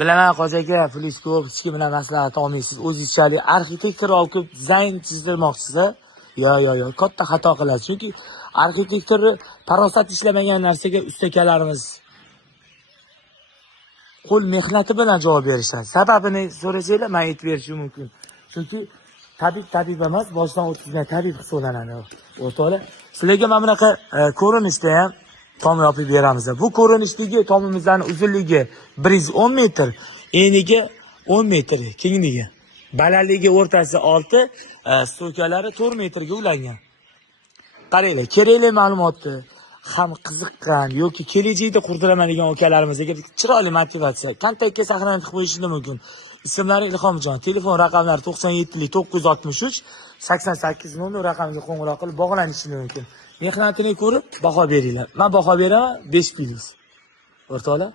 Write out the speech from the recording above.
Bilaman Qo'zi aka, plyus ko'p, hech kim bilan maslahat olmaysiz. O'zingizchalik arxitektor olib dizayn chizdirmoqchisiz. Yo, katta xato qilasiz. Chunki arxitektor farosat ishlamagan narsaga ustakalarimiz qo'l mehnati bilan javob berishadi. Sababini so'rasanglar, men aytib berishim mumkin. Chunki tabib emas, boshdan o'tkazgan tabib hisoblanadi. O'rtoqlar, sizlarga mana bunaqa ko'rinishda ham tom yopib beramiz. Bu ko'rinishdagi tomimizning uzunligi 110 metr, eniga 10 metr, kengligi. Balandligi o'rtasi 6, stokalari 4 metrga ulangan. Qaranglar, kerakli ma'lumotni ham qiziqqan yoki kelajakda qurdiraman degan ukalarimizga chiroyli motivatsiya, kontaktga saqlanib qo'yishingiz mumkin. Ismlari Ilhomjon, telefon raqamlari 97 963 8800 raqamiga qo'ng'iroq qilib bog'lanishingiz mumkin. Mehnatini ko'rib baho beringlar. Men baho beraman 5+. O'rtoqlar